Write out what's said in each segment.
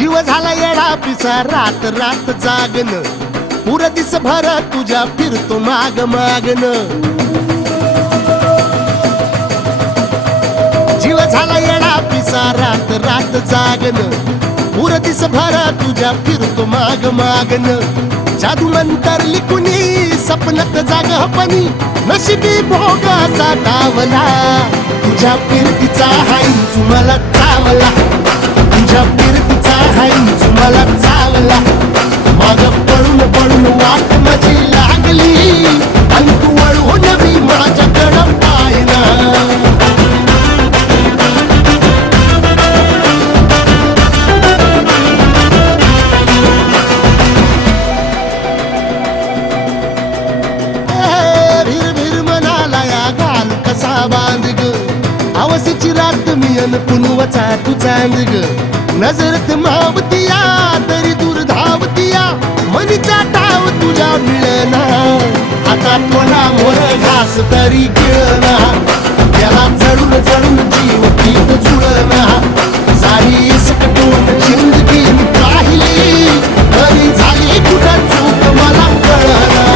जीव झाला येडा पिसा रात रात जागन पुर दिस भर तुझ्या फिरतो माग मागन जीव झाला येडा पिसा रात रात जागन पुर दिस भर तुझ्या फिरतो माग मागन जादू मंतर लिकुनी सपनात जागपणी नशिबी भोगाचा डावला तुझ्या फिरतीचा हाईच मला चावला तुझ्या फिरतीचा हाईच मला चावला माग पळून पळून वाट माझी लागली आणि तू वळून मी माझ्याकडं पाहिना भीर भीर मनाला या घाल कसा बांध ग आवसीची रात मी अन पुनवचा तू चांद ग नजरत मावतिया तरी दूर धावतिया मनीचा टाव तुझ्या मिळना आता थोडा मोर घास तरी गिळना त्याला चढून चढून जीव पीत जुळना सारी सकटून जिंदगी पाहिली तरी झाली कुठं चूक मला कळना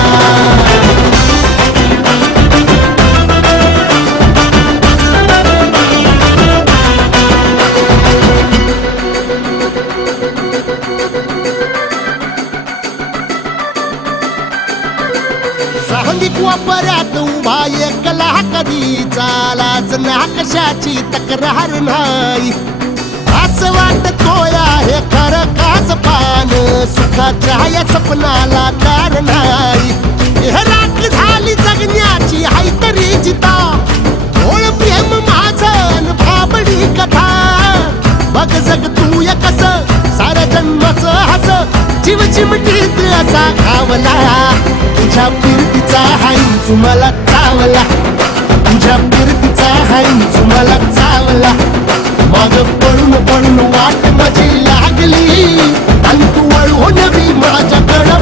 सांगिक वापऱ्यात उभा एकला कधी चालाच ना कशाची तक्रार नाही असं वाटतोय हे खरं काच पान सुखाच्या या सपनाला कार नाही हे राख झाली जगण्याची हाय तरी जिता ओळ प्रेम माझं भाबडी कथा बघ जग तू या कस साऱ्या जन्माचं हस जीव चिमटीत असा खावला तुझ्या फिरतीचा हाईच मला चावला तुझ्या फिरतीचा हाईच मला चावला माग पळून पळून वाट माझी लागली आणि तू वळून मी माझ्याकडं